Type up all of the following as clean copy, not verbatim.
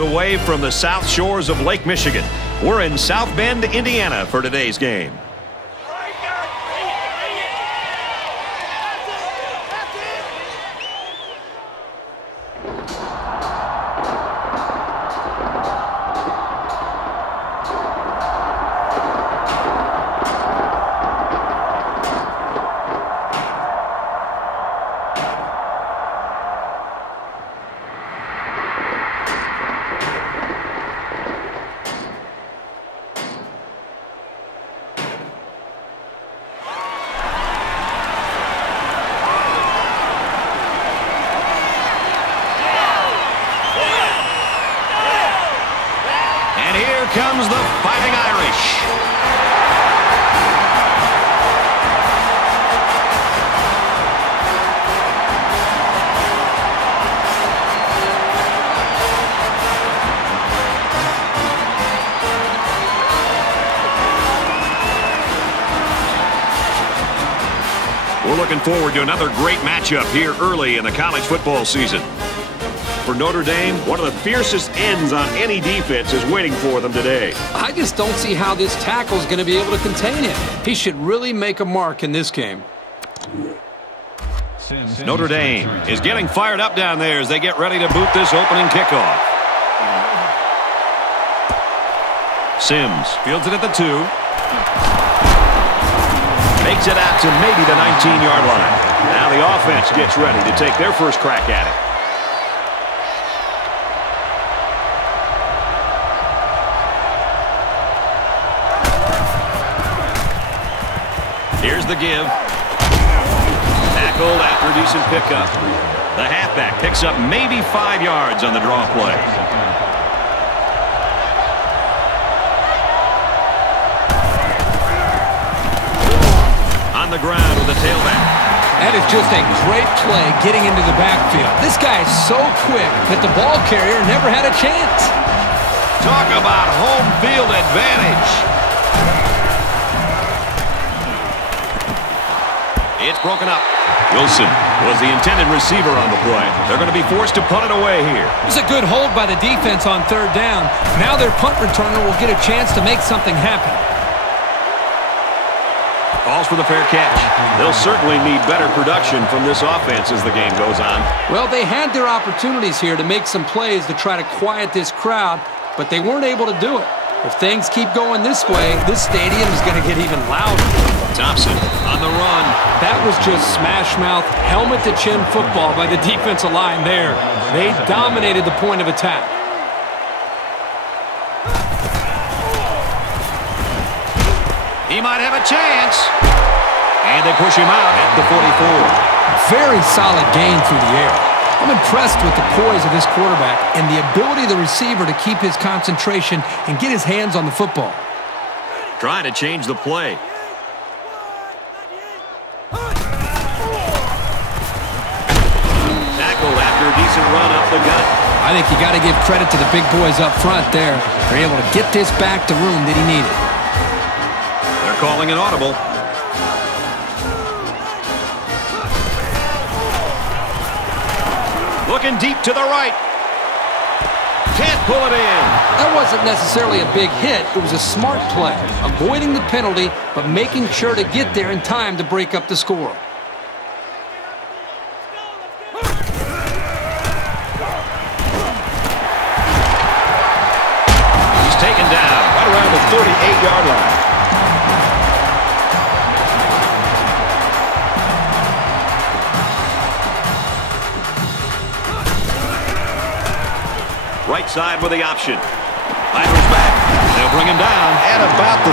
Away from the south shores of Lake Michigan. We're in South Bend, Indiana for today's game. Comes the Fighting Irish. We're looking forward to another great matchup here early in the college football season. For Notre Dame, one of the fiercest ends on any defense is waiting for them today. I just don't see how this tackle is going to be able to contain him. He should really make a mark in this game. Notre Dame is getting fired up down there as they get ready to boot this opening kickoff. Sims fields it at the 2. Makes it out to maybe the 19-yard line. Now the offense gets ready to take their first crack at it. Here's the give. Tackled after a decent pickup. The halfback picks up maybe 5 yards on the draw play. On the ground with the tailback. That is just a great play getting into the backfield. This guy is so quick that the ball carrier never had a chance. Talk about home field advantage. It's broken up. Wilson was the intended receiver on the play. They're going to be forced to punt it away here. It was a good hold by the defense on 3rd down. Now their punt returner will get a chance to make something happen. Calls for the fair catch. They'll certainly need better production from this offense as the game goes on. Well, they had their opportunities here to make some plays to try to quiet this crowd, but they weren't able to do it. If things keep going this way, this stadium is going to get even louder. Thompson on the run. That was just smash-mouth, helmet-to-chin football by the defensive line there. They dominated the point of attack. He might have a chance. And they push him out at the 44. Very solid gain through the air. I'm impressed with the poise of this quarterback and the ability of the receiver to keep his concentration and get his hands on the football. Trying to change the play. Tackled after a decent run up the gut. I think you got to give credit to the big boys up front there. They're able to get this back to room that he needed. They're calling an audible. Looking deep to the right. Can't pull it in. That wasn't necessarily a big hit. It was a smart play. Avoiding the penalty, but making sure to get there in time to break up the score. He's taken down right around the 38-yard line. Right side with the option. Irish back. They'll bring him down at about the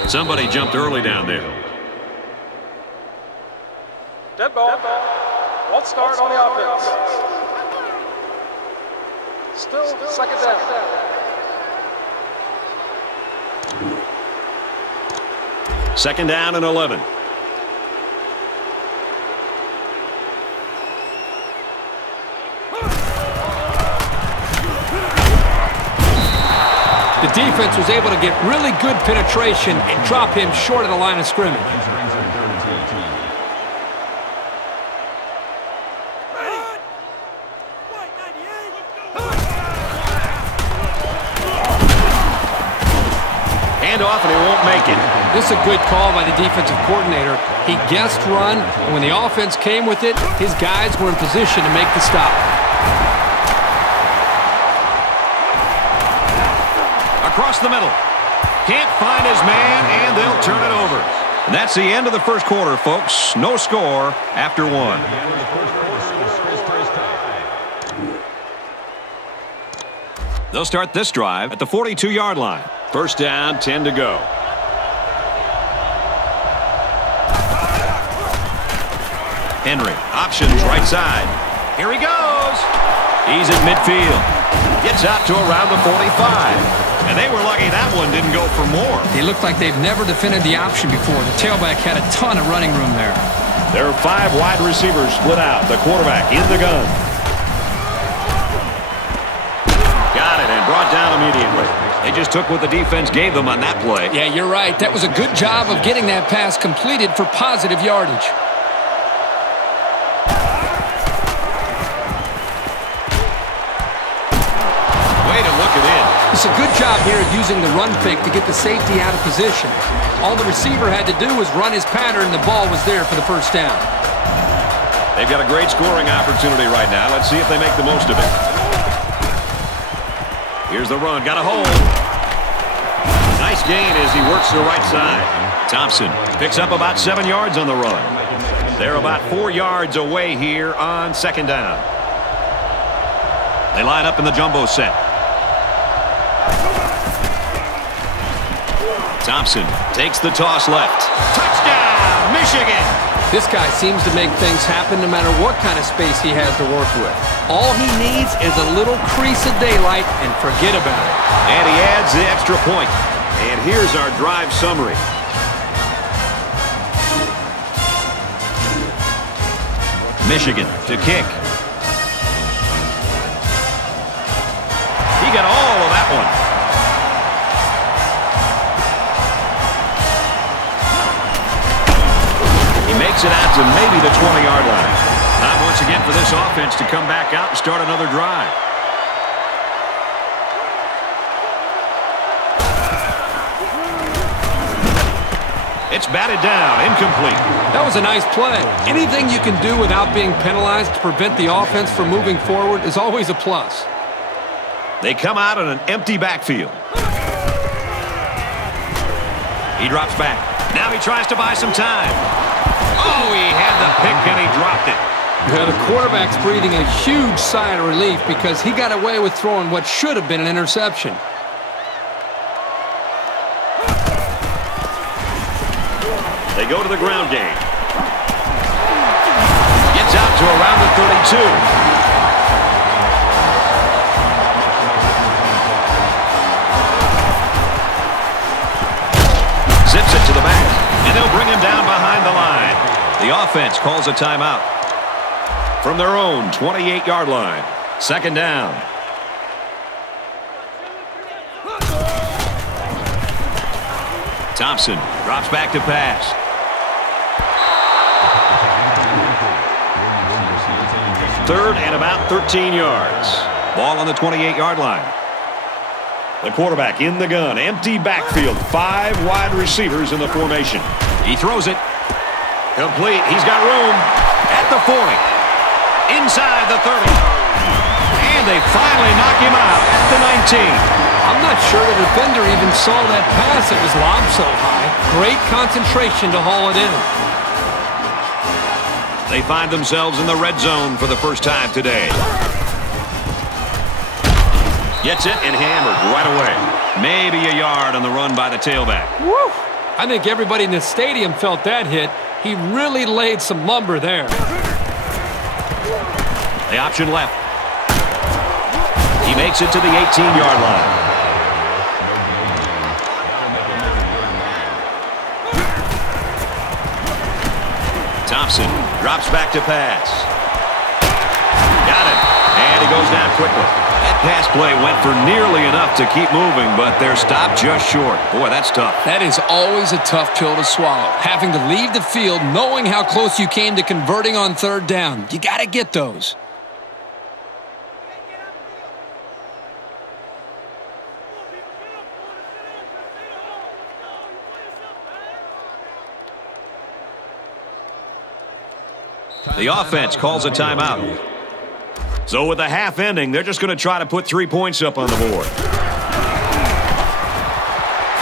35. Somebody jumped early down there. Dead ball. Let's start on the offense. Still 2nd down. Second down and 11. The defense was able to get really good penetration and drop him short of the line of scrimmage. Handoff, and he won't make it. This is a good call by the defensive coordinator. He guessed run, and when the offense came with it, his guys were in position to make the stop. Across the middle. Can't find his man, and they'll turn it over. And that's the end of the first quarter, folks. No score after one. They'll start this drive at the 42-yard line. First down, 10 to go. Henry, options right side. Here he goes. He's at midfield. Gets out to around the 45. And they were lucky that one didn't go for more. They look like they've never defended the option before. The tailback had a ton of running room there. There are 5 wide receivers split out. The quarterback in the gun. Got it and brought down immediately. They just took what the defense gave them on that play. Yeah, you're right. That was a good job of getting that pass completed for positive yardage. Way to look it in. It's a good job here of using the run fake to get the safety out of position. All the receiver had to do was run his pattern, and the ball was there for the first down. They've got a great scoring opportunity right now. Let's see if they make the most of it. Here's the run. Got a hold. Nice gain as he works to the right side. Thompson picks up about 7 yards on the run. They're about 4 yards away here on second down. They line up in the jumbo set. Thompson takes the toss left. Touchdown, Michigan! This guy seems to make things happen no matter what kind of space he has to work with. All he needs is a little crease of daylight and forget about it. And he adds the extra point. And here's our drive summary. Michigan to kick. He got all of that one. Makes it out to maybe the 20-yard line. Time once again for this offense to come back out and start another drive. It's batted down, incomplete. That was a nice play. Anything you can do without being penalized to prevent the offense from moving forward is always a plus. They come out in an empty backfield. He drops back. Now he tries to buy some time. Oh, he had the pick and he dropped it. Yeah, the quarterback's breathing a huge sigh of relief because he got away with throwing what should have been an interception. They go to the ground game. Gets out to around the 32. Zips it to the back. And they'll bring him down behind the line. The offense calls a timeout from their own 28-yard line. Second down. Thompson drops back to pass. Third and about 13 yards. Ball on the 28-yard line. The quarterback in the gun. Empty backfield. 5 wide receivers in the formation. He throws it. Complete. He's got room at the 40. Inside the 30. And they finally knock him out at the 19. I'm not sure the defender even saw that pass. It was lobbed so high. Great concentration to haul it in. They find themselves in the red zone for the first time today. Gets it and hammered right away. Maybe a yard on the run by the tailback. Woo! I think everybody in the stadium felt that hit. He really laid some lumber there. The option left. He makes it to the 18-yard line. Thompson drops back to pass. Got it. And he goes down quickly. That pass play went for nearly enough to keep moving, but they're stopped just short. Boy, that's tough. That is always a tough pill to swallow. Having to leave the field knowing how close you came to converting on third down. You got to get those. The offense calls a timeout. So with the half ending, they're just going to try to put 3 points up on the board.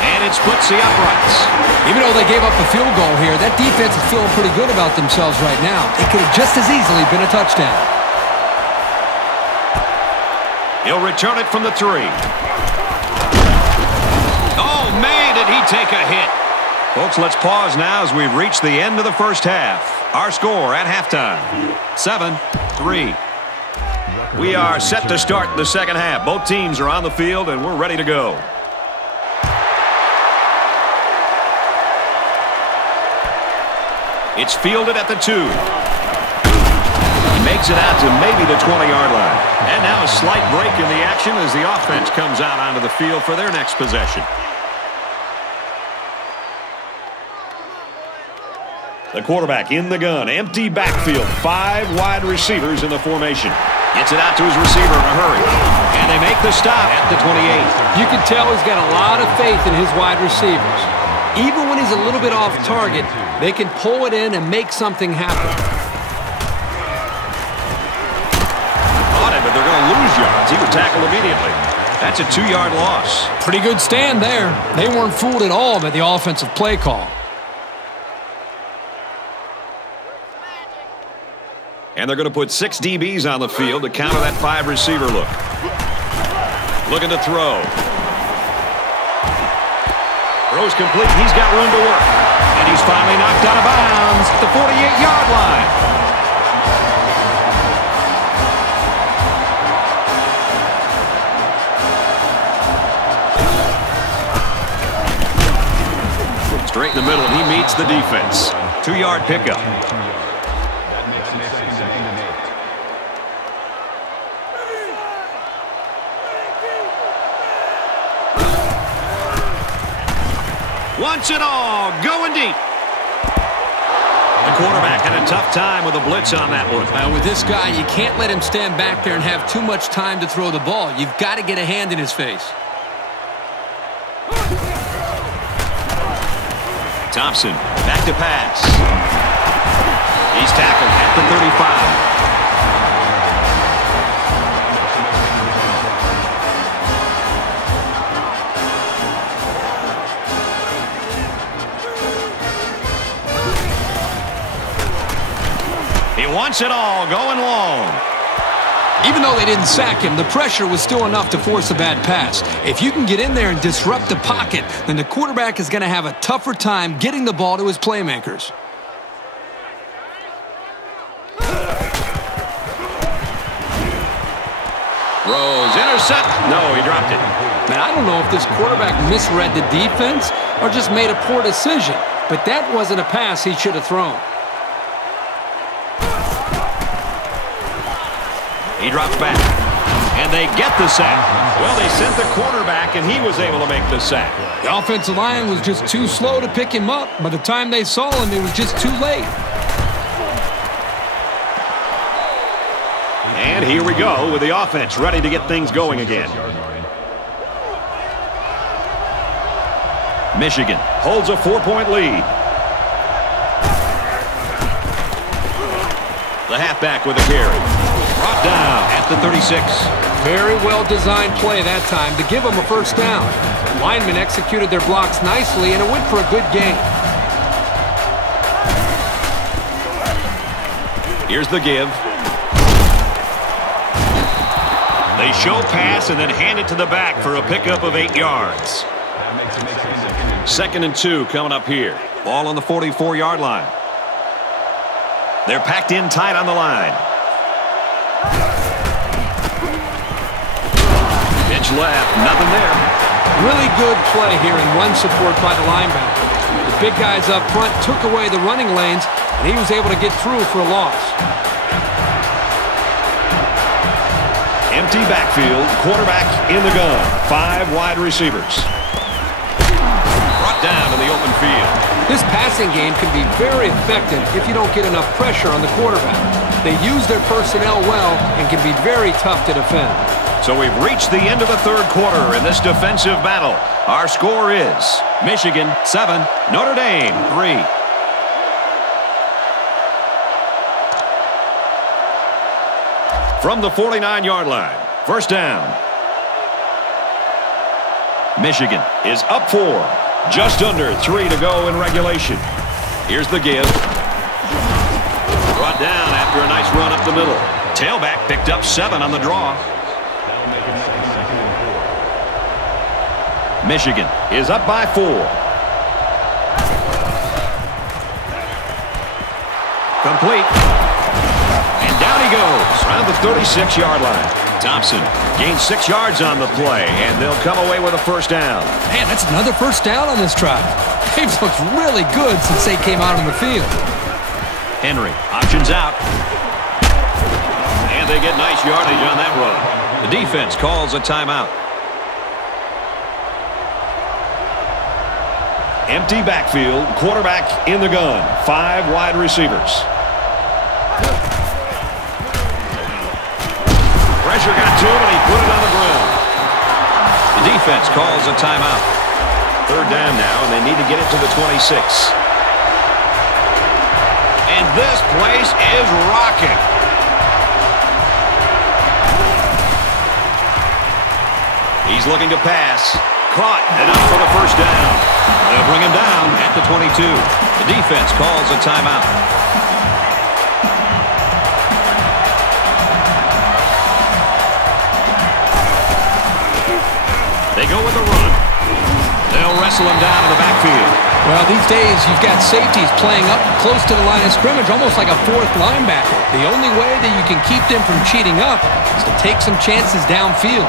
And it splits the uprights. Even though they gave up the field goal here, that defense is feeling pretty good about themselves right now. It could have just as easily been a touchdown. He'll return it from the 3. Oh, man, did he take a hit. Folks, let's pause now as we've reached the end of the first half. Our score at halftime, 7-3. We are set to start the second half. Both teams are on the field, and we're ready to go. It's fielded at the 2. He makes it out to maybe the 20-yard line. And now a slight break in the action as the offense comes out onto the field for their next possession. The quarterback in the gun. Empty backfield. 5 wide receivers in the formation. Gets it out to his receiver in a hurry. And they make the stop at the 28. You can tell he's got a lot of faith in his wide receivers. Even when he's a little bit off target, they can pull it in and make something happen. Caught him, but they're going to lose yards. He would tackle immediately. That's a 2-yard loss. Pretty good stand there. They weren't fooled at all by the offensive play call. And they're going to put 6 DBs on the field to counter that 5 receiver look. Looking to throw. Throws complete. He's got room to work. And he's finally knocked out of bounds at the 48-yard line. Straight in the middle, and he meets the defense. 2-yard pickup. Wants it all, going deep. The quarterback had a tough time with a blitz on that one. With this guy, you can't let him stand back there and have too much time to throw the ball. You've got to get a hand in his face. Thompson, back to pass. He's tackled at the 35. He wants it all, going long. Even though they didn't sack him, the pressure was still enough to force a bad pass. If you can get in there and disrupt the pocket, then the quarterback is going to have a tougher time getting the ball to his playmakers. Rose, intercept. No, he dropped it. Man, I don't know if this quarterback misread the defense or just made a poor decision, but that wasn't a pass he should have thrown. He drops back, and they get the sack. Well, they sent the quarterback, and he was able to make the sack. The offensive line was just too slow to pick him up. By the time they saw him, it was just too late. And here we go with the offense ready to get things going again. Michigan holds a 4-point lead. The halfback with a carry. Brought down at the 36. Very well-designed play that time to give them a first down. The linemen executed their blocks nicely, and it went for a good gain. Here's the give. They show pass and then hand it to the back for a pickup of 8 yards. 2nd and 2 coming up here. Ball on the 44-yard line. They're packed in tight on the line. Pitch left, nothing there. Really good play here and run support by the linebacker. The big guys up front took away the running lanes, and he was able to get through for a loss. Empty backfield, quarterback in the gun. 5 wide receivers. Brought down to the open field. This passing game can be very effective if you don't get enough pressure on the quarterback. They use their personnel well and can be very tough to defend. So we've reached the end of the third quarter in this defensive battle. Our score is Michigan 7, Notre Dame 3. from the 49-yard line. First down. Michigan is up 4. Just under 3 to go in regulation. Here's the give. Brought down after a nice run up the middle. Tailback picked up 7 on the draw. Michigan is up by 4. Complete. And down he goes around the 36-yard line. Thompson gains 6 yards on the play, and they'll come away with a first down. Man, that's another first down on this drive. They've looked really good since they came out on the field. Henry options out. And they get nice yardage on that run. The defense calls a timeout. Empty backfield, quarterback in the gun. 5 wide receivers. Pressure got to him, and he put it on the ground. The defense calls a timeout. Third down now, and they need to get it to the 26. And this place is rocking. He's looking to pass. Caught, enough for the first down. They'll bring him down at the 22. The defense calls a timeout. They go with a run. They'll wrestle him down in the backfield. Well, these days you've got safeties playing up close to the line of scrimmage, almost like a 4th linebacker. The only way that you can keep them from cheating up is to take some chances downfield.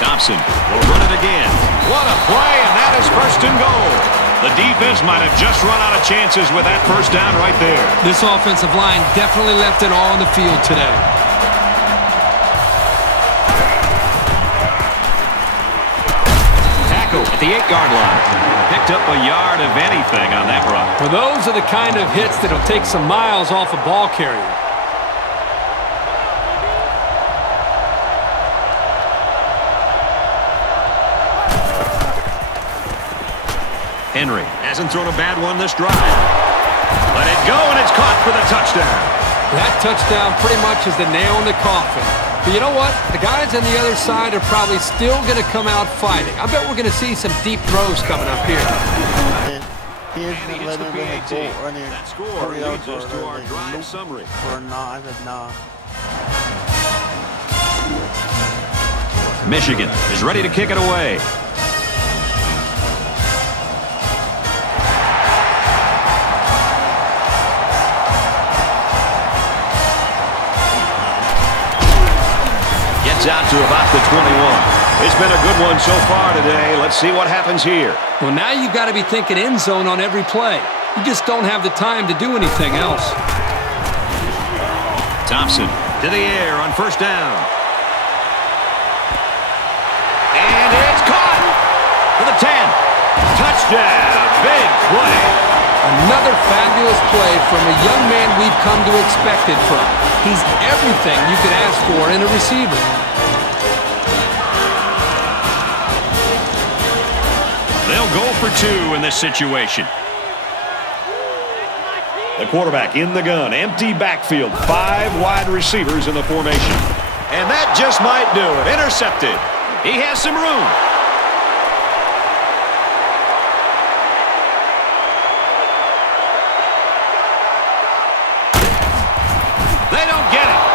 Thompson will run it again. What a play, and that is first and goal. The defense might have just run out of chances with that first down right there. This offensive line definitely left it all on the field today. Tackle at the 8-yard line. Picked up a yard of anything on that run. Well, those are the kind of hits that will take some miles off a ball carrier. Henry hasn't thrown a bad one this drive. Let it go, and it's caught for the touchdown. That touchdown pretty much is the nail in the coffin. But you know what? The guys on the other side are probably still going to come out fighting. I bet we're going to see some deep throws coming up here. Here's the letter with a goal running. That score leads us to our drive summary. For a nah, I said nah. Michigan is ready to kick it away. Out to about the 21. It's been a good one so far today. Let's see what happens here. Well, now you've got to be thinking end zone on every play. You just don't have the time to do anything else. Thompson to the air on first down. And it's caught for the 10. Touchdown. Big play. Another fabulous play from a young man we've come to expect it from. He's everything you could ask for in a receiver. They'll go for 2 in this situation. The quarterback in the gun. Empty backfield. 5 wide receivers in the formation. And that just might do it. Intercepted. He has some room. They don't get it.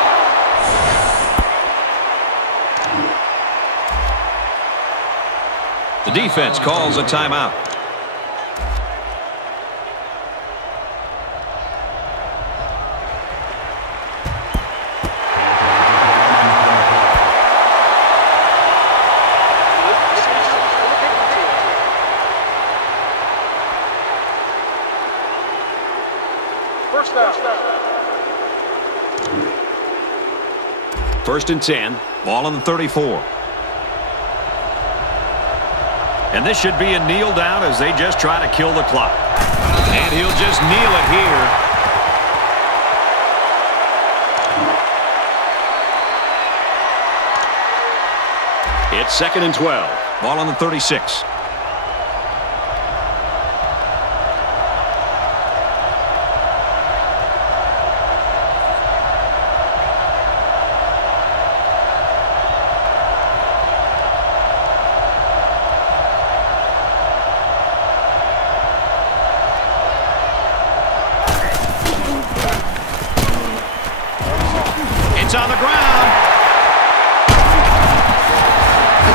The defense calls a timeout. First down. First and 10. Ball on the 34. And this should be a kneel down as they just try to kill the clock. And he'll just kneel it here. It's second and 12. Ball on the 36.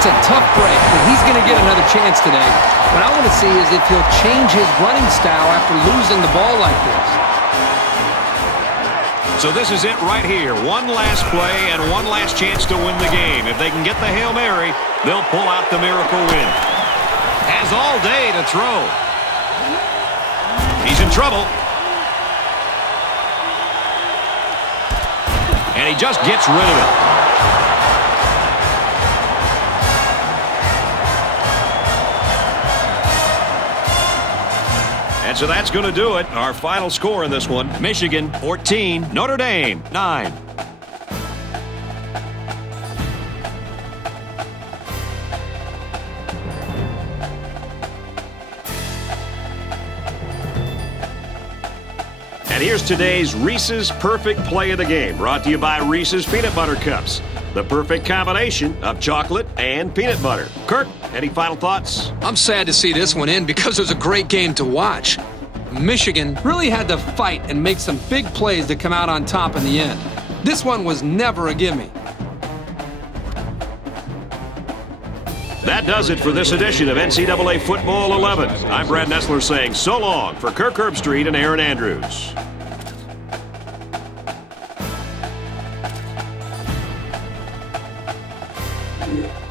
It's a tough break, but he's going to get another chance today. What I want to see is if he'll change his running style after losing the ball like this. So this is it right here. One last play and one last chance to win the game. If they can get the Hail Mary, they'll pull out the miracle win. Has all day to throw. He's in trouble. And he just gets rid of it. And so that's going to do it. Our final score in this one, Michigan 14, Notre Dame 9. And here's today's Reese's Perfect Play of the Game, brought to you by Reese's Peanut Butter Cups. The perfect combination of chocolate and peanut butter. Kirk, any final thoughts? I'm sad to see this one in because it was a great game to watch. Michigan really had to fight and make some big plays to come out on top in the end. This one was never a gimme. That does it for this edition of NCAA Football 11. I'm Brad Nessler saying so long for Kirk Herbstreit and Aaron Andrews. Yeah.